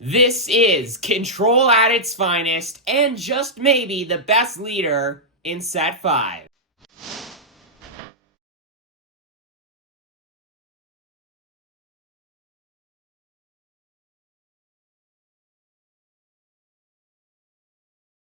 This is Control at its finest, and just maybe the best leader in Set 5.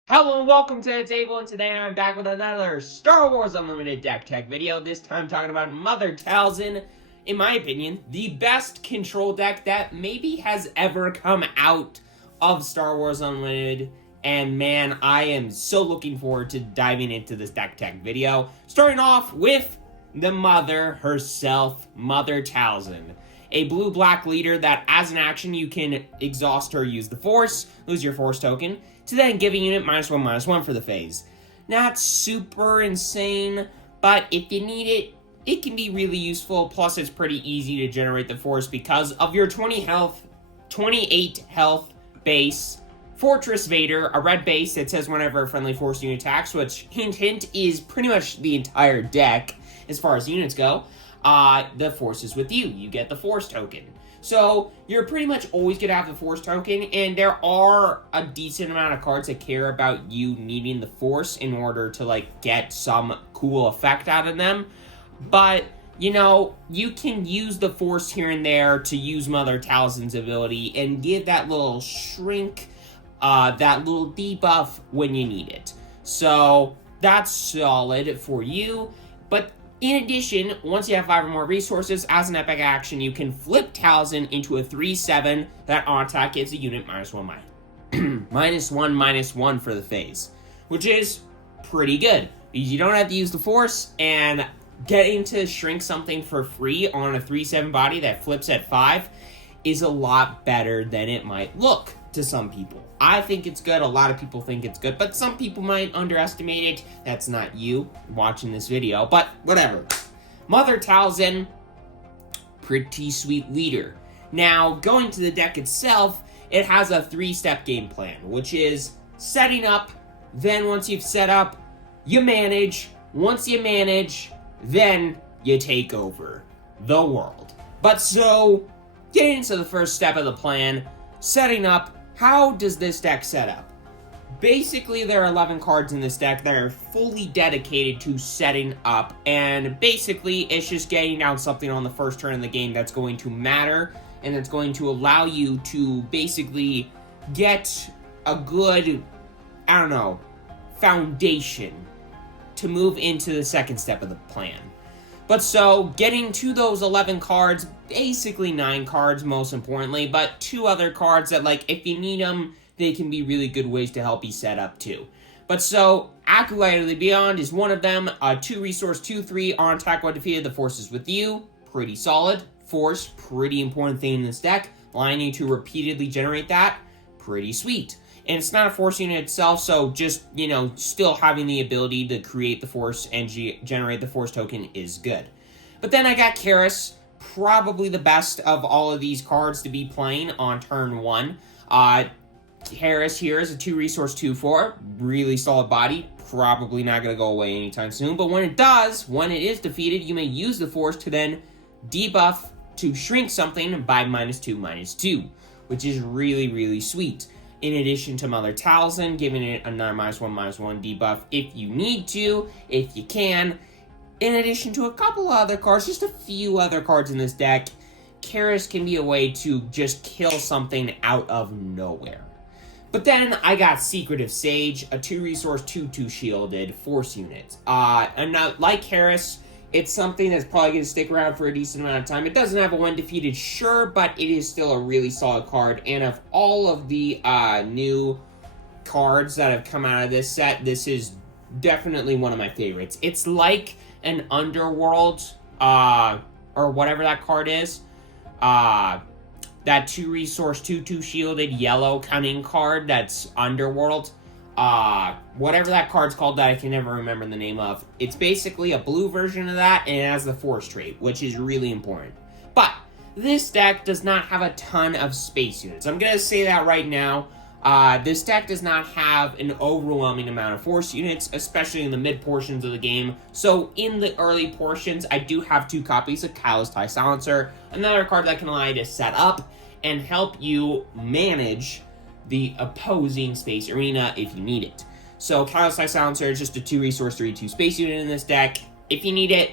Hello and welcome to the table, and today I'm back with another Star Wars Unlimited deck tech video, this time talking about Mother Talzin. In my opinion, the best control deck that maybe has ever come out of Star Wars Unlimited, and man, I am so looking forward to diving into this deck tech video. Starting off with the mother herself, Mother Talzin. A blue-black leader that, as an action, you can exhaust or use the Force, lose your Force token, to then give a unit -1/-1 for the phase. Not super insane, but if you need it, it can be really useful. Plus, it's pretty easy to generate the Force because of your 28 health base Fortress Vader, a red base that says whenever a friendly Force unit attacks, which, hint hint, is pretty much the entire deck as far as units go. The Force is with you. You get the Force token. So, you're pretty much always going to have the Force token, and there are a decent amount of cards that care about you needing the Force in order to, get some cool effect out of them. But, you can use the Force here and there to use Mother Talzin's ability and give that little shrink, that little debuff when you need it. So, that's solid for you, but in addition, once you have 5 or more resources, as an epic action, you can flip Talzin into a 3/7 that on attack gives a unit -1/-1 for the phase, which is pretty good because you don't have to use the Force, and getting to shrink something for free on a 3/7 body that flips at 5 is a lot better than it might look to some people. I think it's good, a lot of people think it's good, but some people might underestimate it. That's not you watching this video, but whatever. Mother Talzin, pretty sweet leader. Now, going to the deck itself, it has a 3-step game plan, which is setting up, then once you've set up, you manage, once you manage, then you take over the world. But so, getting into the first step of the plan, setting up. How does this deck set up? Basically, there are 11 cards in this deck that are fully dedicated to setting up, and basically, it's just getting down something on the first turn of the game that's going to matter, and it's going to allow you to basically get a good, foundation to move into the second step of the plan. But so, getting to those 11 cards, basically 9 cards most importantly, but 2 other cards that, if you need them, they can be really good ways to help you set up too. But so, Acolyte of the Beyond is one of them, 2 resource, 2/3, on attack when defeated, the Force is with you, pretty solid. Force, pretty important thing in this deck, allowing you to repeatedly generate that, pretty sweet. And it's not a Force unit itself, so just, still having the ability to create the Force and generate the Force token is good. But then I got Karis, probably the best of all of these cards to be playing on turn 1. Karis here is a 2 resource, 2/4, really solid body, probably not going to go away anytime soon. But when it does, when it is defeated, you may use the Force to then debuff to shrink something by -2/-2, which is really, really sweet. In addition to Mother Talzin, giving it another -1/-1 debuff if you need to, if you can. In addition to a couple other cards, just a few other cards in this deck, Karis can be a way to just kill something out of nowhere. But then I got Secretive Sage, a 2 resource, 2/2 shielded Force unit. And now, like Karis, it's something that's probably going to stick around for a decent amount of time. It doesn't have a when defeated, sure, but it is still a really solid card. And of all of the new cards that have come out of this set, this is definitely one of my favorites. It's like an Underworld, or whatever that card is. That 2 resource, 2/2 shielded yellow cunning card that's Underworld. Whatever that card's called that I can never remember the name of. It's basically a blue version of that, and it has the Force trait, which is really important. But this deck does not have a ton of space units. I'm going to say that right now. This deck does not have an overwhelming amount of Force units, especially in the mid portions of the game. So in the early portions, I do have 2 copies of Kylo's TIE Silencer, another card that can allow you to set up, and help you manage the opposing space arena if you need it. So Catalyst Silencer is just a 2-resource, 3/2 space unit in this deck. If you need it,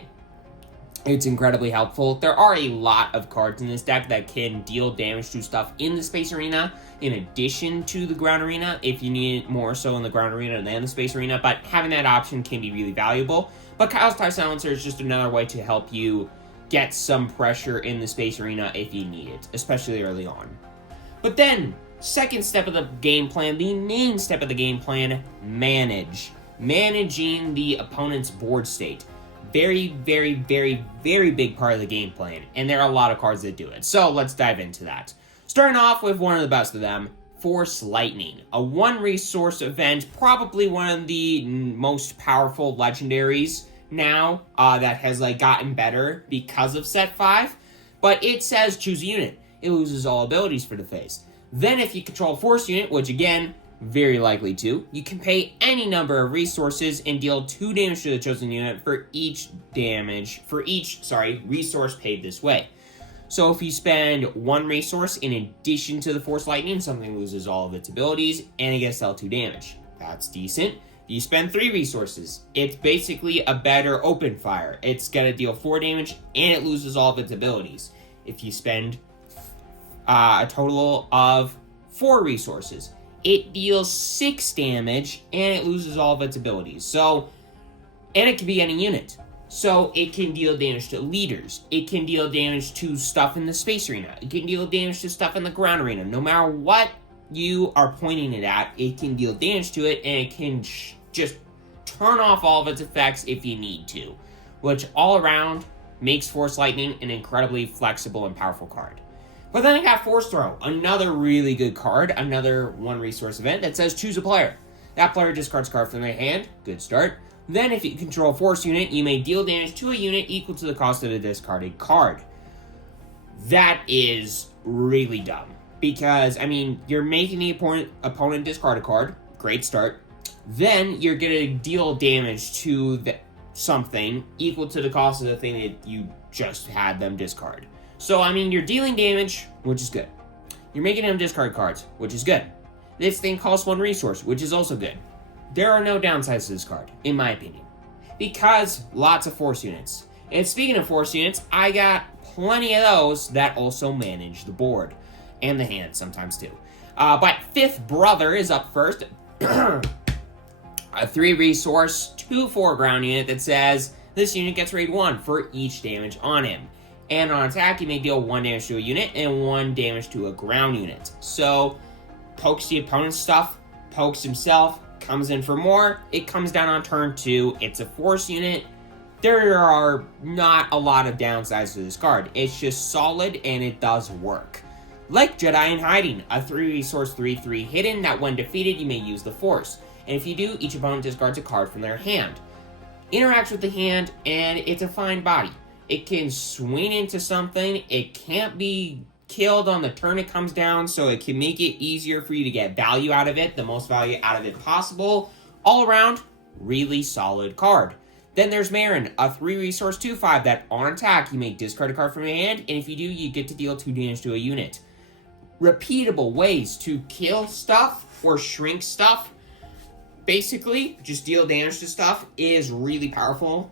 it's incredibly helpful. There are a lot of cards in this deck that can deal damage to stuff in the space arena, in addition to the ground arena, if you need it more so in the ground arena than the space arena, but having that option can be really valuable. But Catalyst Silencer is just another way to help you get some pressure in the space arena if you need it, especially early on. But then, second step of the game plan, the main step of the game plan, manage. Managing the opponent's board state. Very, very, very, very big part of the game plan, and there are a lot of cards that do it. So let's dive into that. Starting off with one of the best of them, Force Lightning. A 1-resource event, probably one of the most powerful legendaries now that has gotten better because of set 5. But it says choose a unit. It loses all abilities for the phase. Then if you control a Force unit, which again, very likely to, you can pay any number of resources and deal 2 damage to the chosen unit for each resource paid this way. So if you spend 1 resource in addition to the Force Lightning, something loses all of its abilities and it gets dealt 2 damage. That's decent. You spend 3 resources. It's basically a better open fire. It's gonna deal 4 damage and it loses all of its abilities. If you spend a total of 4 resources, it deals 6 damage, and it loses all of its abilities. So, and it can be any unit. So, it can deal damage to leaders. It can deal damage to stuff in the space arena. It can deal damage to stuff in the ground arena. No matter what you are pointing it at, it can deal damage to it, and it can just turn off all of its effects if you need to. Which, all around, makes Force Lightning an incredibly flexible and powerful card. But then I got Force Throw, another really good card, another 1-resource event that says choose a player. That player discards a card from their hand, good start. Then if you control a Force unit, you may deal damage to a unit equal to the cost of a discarded card. That is really dumb, because, you're making the opponent discard a card, great start. Then you're going to deal damage to something equal to the cost of the thing that you just had them discard. So, you're dealing damage, which is good. You're making them discard cards, which is good. This thing costs 1 resource, which is also good. There are no downsides to this card, in my opinion. Because lots of Force units. And speaking of Force units, I got plenty of those that also manage the board. And the hand sometimes too. But Fifth Brother is up first. A 3-resource, 2/4 ground unit that says this unit gets raid 1 for each damage on him. And on attack, you may deal 1 damage to a unit and 1 damage to a ground unit. So, pokes the opponent's stuff, pokes himself, comes in for more. It comes down on turn 2. It's a Force unit. There are not a lot of downsides to this card. It's just solid and it does work. Like Jedi in Hiding, a 3-resource 3/3 hidden that when defeated, you may use the Force. And if you do, each opponent discards a card from their hand. Interacts with the hand, and it's a fine body. It can swing into something. It can't be killed on the turn it comes down, so it can make it easier for you to get value out of it, the most value out of it possible. All around, really solid card. Then there's Marin, a 3-resource 2/5 that on attack, you may discard a card from your hand, and if you do, you get to deal 2 damage to a unit. Repeatable ways to kill stuff or shrink stuff, basically, just deal damage to stuff, is really powerful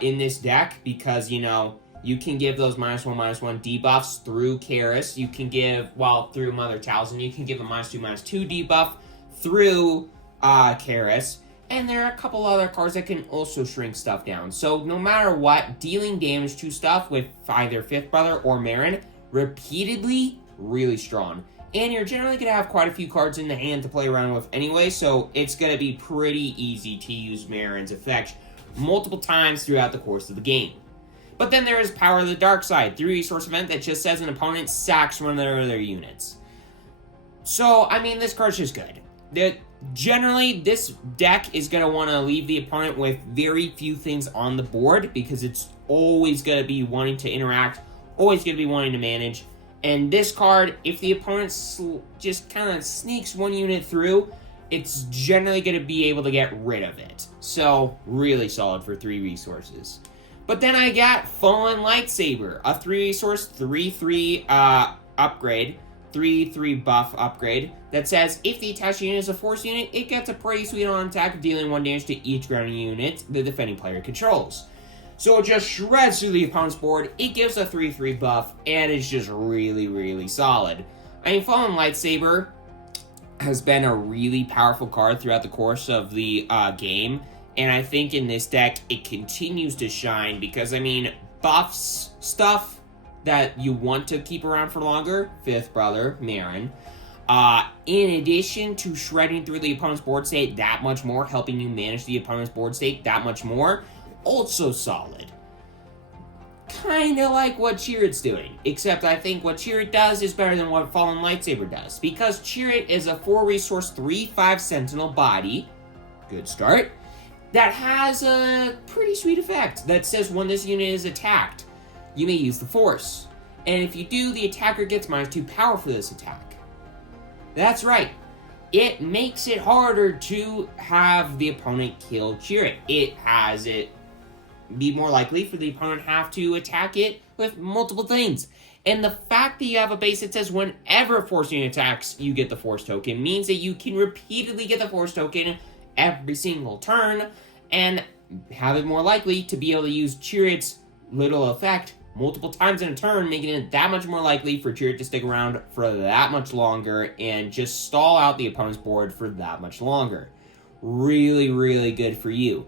in this deck, because, you can give those -1/-1 debuffs through Karis. You can give, through Mother Talzin, you can give a -2/-2 debuff through Karis. And there are a couple other cards that can also shrink stuff down. So no matter what, dealing damage to stuff with either Fifth Brother or Marin repeatedly, really strong. And you're generally going to have quite a few cards in the hand to play around with anyway, so it's going to be pretty easy to use Marin's effect multiple times throughout the course of the game. But then there is Power of the Dark Side, 3-resource event that just says an opponent sacks one of their units. So, this card's just good. Generally, this deck is going to want to leave the opponent with very few things on the board, because it's always going to be wanting to interact, always going to be wanting to manage. And this card, if the opponent just kind of sneaks 1 unit through, it's generally going to be able to get rid of it. So, really solid for 3 resources. But then I got Fallen Lightsaber, a 3-resource 3/3 upgrade 3/3 buff upgrade that says if the attached unit is a force unit, it gets a pretty sweet on attack, dealing 1 damage to each grounding unit the defending player controls. So it just shreds through the opponent's board, it gives a 3/3 buff, and it's just really, really solid. I mean, Fallen Lightsaber has been a really powerful card throughout the course of the game, and I think in this deck it continues to shine because, I mean, buffs stuff that you want to keep around for longer, Fifth Brother, Marin. In addition to shredding through the opponent's board state that much more, helping you manage the opponent's board state that much more, also solid. Kinda like what Chirrut's doing, except I think what Chirrut does is better than what Fallen Lightsaber does, because Chirrut is a 4-resource 3/5 Sentinel body, good start, that has a pretty sweet effect that says when this unit is attacked, you may use the Force. And if you do, the attacker gets -2 power for this attack. That's right. It makes it harder to have the opponent kill Chirrut. It has it be more likely for the opponent to have to attack it with multiple things. And the fact that you have a base that says whenever a Force unit attacks, you get the Force token means that you can repeatedly get the Force token every single turn and have it more likely to be able to use Chirrut's little effect multiple times in a turn, making it that much more likely for Chirrut to stick around for that much longer and just stall out the opponent's board for that much longer. Really, really good for you.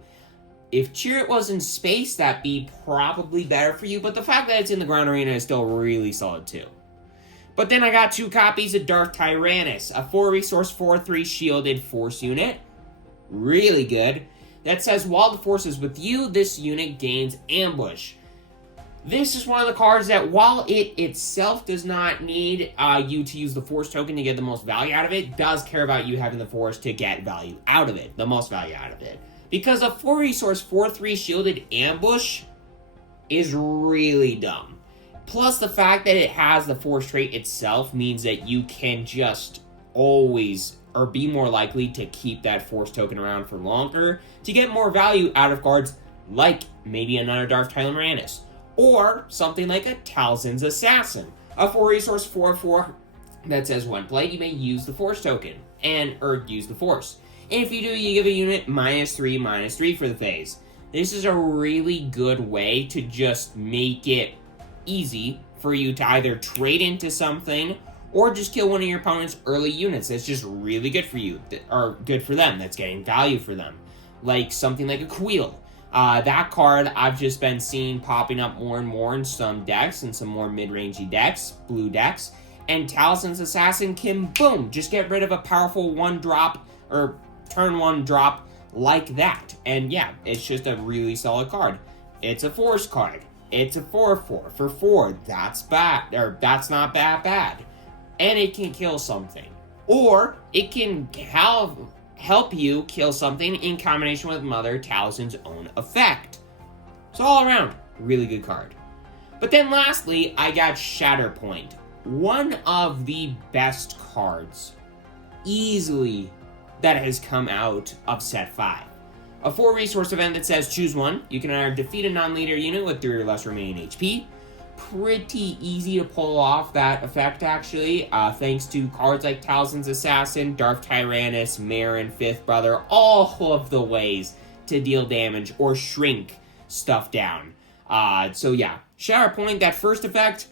If Chirrut was in space, that'd be probably better for you, but the fact that it's in the ground arena is still really solid too. But then I got 2 copies of Darth Tyrannus, a 4-resource 4/3 shielded Force unit. Really good. That says while the Force is with you, this unit gains ambush. This is one of the cards that, while it itself does not need you to use the Force token to get the most value out of it, does care about you having the Force to get value out of it, the most value out of it. Because a 4-resource 4/3 shielded ambush is really dumb. Plus, the fact that it has the Force trait itself means that you can just always, or be more likely to keep that Force token around for longer to get more value out of cards like maybe another Darth Tyrannus. Or something like a Talzin's Assassin, a 4-resource 4/4 that says when played, you may use the Force token, or use the Force. And if you do, you give a unit -3/-3 for the phase. This is a really good way to just make it easy for you to either trade into something or just kill one of your opponent's early units. That's just really good for you, or good for them, that's getting value for them. Like something like a Queel. That card I've just been seeing popping up more and more in some decks, and some more mid-rangey decks, blue decks, and Talzin's Assassin can, boom, just get rid of a powerful 1-drop, or turn 1 drop like that. And yeah, it's just a really solid card. It's a Force card. It's a 4/4 for 4. That's bad, or that's not bad. And it can kill something. Or it can help you kill something in combination with Mother Talzin's own effect. So all around, really good card. But then lastly, I got Shatterpoint. One of the best cards, easily, that has come out of set 5. A 4-resource event that says choose one. You can either defeat a non-leader unit with 3 or less remaining HP. Pretty easy to pull off that effect, actually, thanks to cards like Talzin's Assassin, Darth Tyrannus, Marin, Fifth Brother, all of the ways to deal damage or shrink stuff down. So yeah, Shatterpoint, that first effect,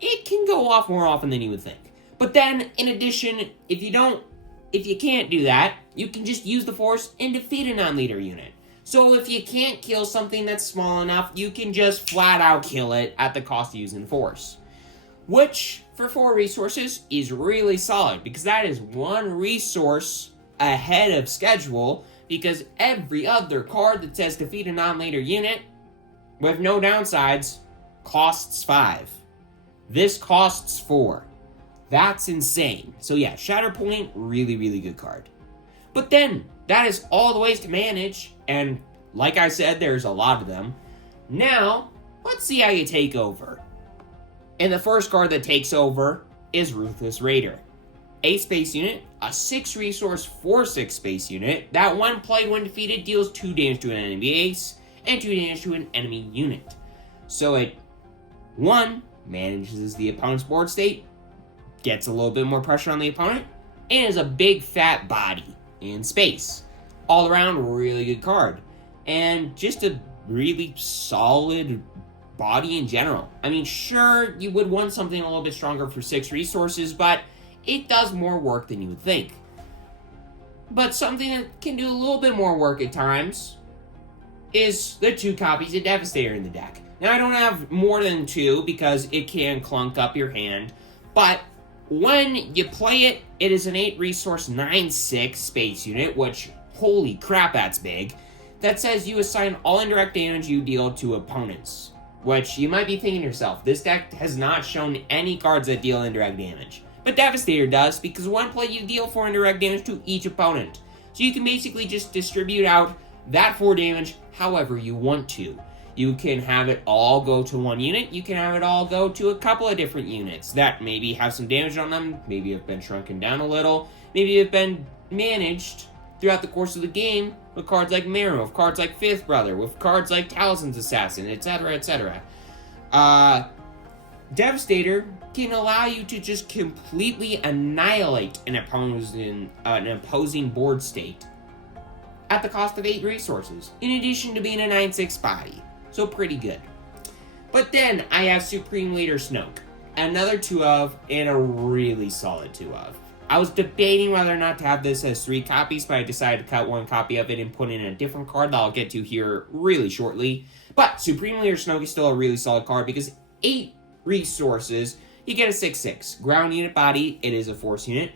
it can go off more often than you would think. But then, in addition, if you can't do that, you can just use the Force and defeat a non-leader unit. So if you can't kill something that's small enough, you can just flat out kill it at the cost of using the Force. Which, for 4 resources, is really solid, because that is 1 resource ahead of schedule, because every other card that says defeat a non-leader unit, with no downsides, costs 5. This costs 4. That's insane. So yeah, Shatterpoint, really, really good card. But then, that is all the ways to manage, and like I said, there's a lot of them. Now, let's see how you take over. And the first card that takes over is Ruthless Raider. A space unit, a 6-resource 4/6 space unit, that when played when defeated deals 2 damage to an enemy ace, and 2 damage to an enemy unit. So it, 1, manages the opponent's board state gets a little bit more pressure on the opponent, and is a big fat body in space. All around, really good card. And just a really solid body in general. I mean, sure, you would want something a little bit stronger for 6 resources, but it does more work than you would think. But something that can do a little bit more work at times is the 2 copies of Devastator in the deck. Now, I don't have more than 2 because it can clunk up your hand, but when you play it, it is an 8 resource 9/6 space unit, which, holy crap, that's big, that says you assign all indirect damage you deal to opponents. Which, you might be thinking to yourself, this deck has not shown any cards that deal indirect damage. But Devastator does, because one play you deal 4 indirect damage to each opponent. So you can basically just distribute out that 4 damage however you want to. You can have it all go to one unit, you can have it all go to a couple of different units that maybe have some damage on them, maybe have been shrunken down a little, maybe have been managed throughout the course of the game with cards like Mero, with cards like Fifth Brother, with cards like Talzin's Assassin, etc., etc. Devastator can allow you to just completely annihilate an opposing board state at the cost of 8 resources, in addition to being a 9/6 body. So pretty good. But then I have Supreme Leader Snoke, another 2 of, and a really solid 2 of. I was debating whether or not to have this as 3 copies, but I decided to cut 1 copy of it and put in a different card that I'll get to here really shortly. But Supreme Leader Snoke is still a really solid card because 8 resources, you get a 6/6. Ground unit body, it is a force unit,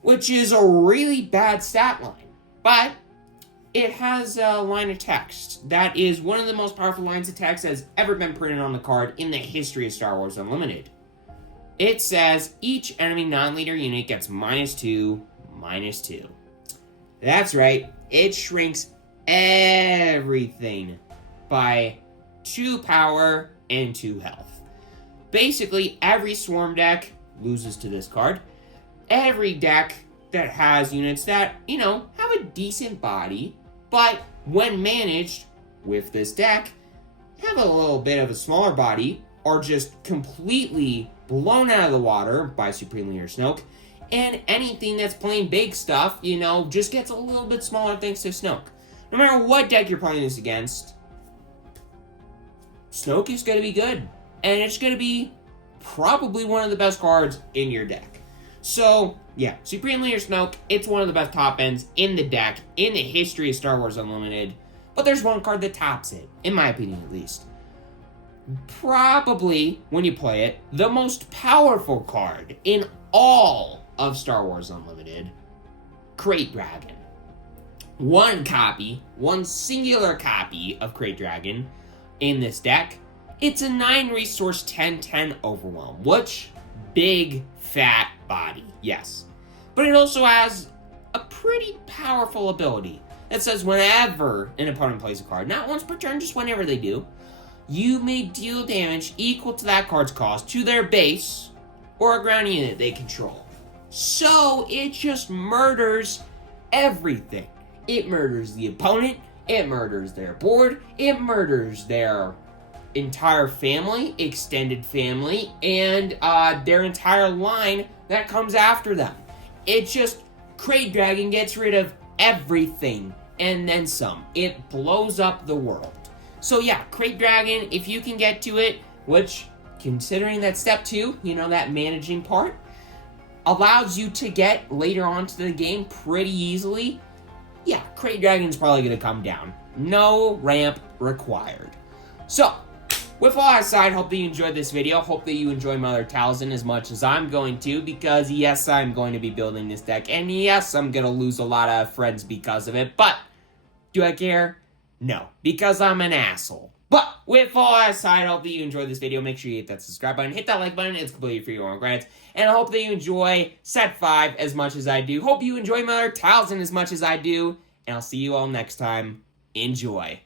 which is a really bad stat line. But it has a line of text that is one of the most powerful lines of text that has ever been printed on the card in the history of Star Wars Unlimited. It says, each enemy non-leader unit gets -2, -2. That's right, it shrinks everything by 2 power and 2 health. Basically, every Swarm deck loses to this card. Every deck that has units that, have a decent body, but when managed with this deck, have a little bit of a smaller body, are just completely blown out of the water by Supreme Leader Snoke, and anything that's playing big stuff, just gets a little bit smaller thanks to Snoke. No matter what deck you're playing this against, Snoke is going to be good, and it's going to be probably one of the best cards in your deck. So, yeah, Supreme Leader Snoke, it's one of the best top ends in the deck, in the history of Star Wars Unlimited, but there's one card that tops it, in my opinion at least. Probably, when you play it, the most powerful card in all of Star Wars Unlimited, Krayt Dragon. 1 copy, 1 singular copy of Krayt Dragon in this deck. It's a 9 resource 10/10 Overwhelm, which, big fat body, yes. But it also has a pretty powerful ability that says whenever an opponent plays a card, not once per turn, just whenever they do, you may deal damage equal to that card's cost to their base or a ground unit they control. So it just murders everything. It murders the opponent, it murders their board, it murders their entire family, extended family, and their entire line that comes after them. It just, Krayt Dragon gets rid of everything and then some. It blows up the world. So yeah, Krayt Dragon, if you can get to it, which, considering that step 2, that managing part, allows you to get later on to the game pretty easily, yeah, Krayt Dragon's probably going to come down. No ramp required. So, with all that aside, hope that you enjoyed this video. Hope that you enjoy Mother Talzin as much as I'm going to, because yes, I'm going to be building this deck, and yes, I'm going to lose a lot of friends because of it, but do I care? No, because I'm an asshole. But with all that aside, I hope that you enjoyed this video. Make sure you hit that subscribe button, hit that like button. It's completely free on credits. And I hope that you enjoy Set 5 as much as I do. Hope you enjoy Mother Talzin as much as I do. And I'll see you all next time. Enjoy.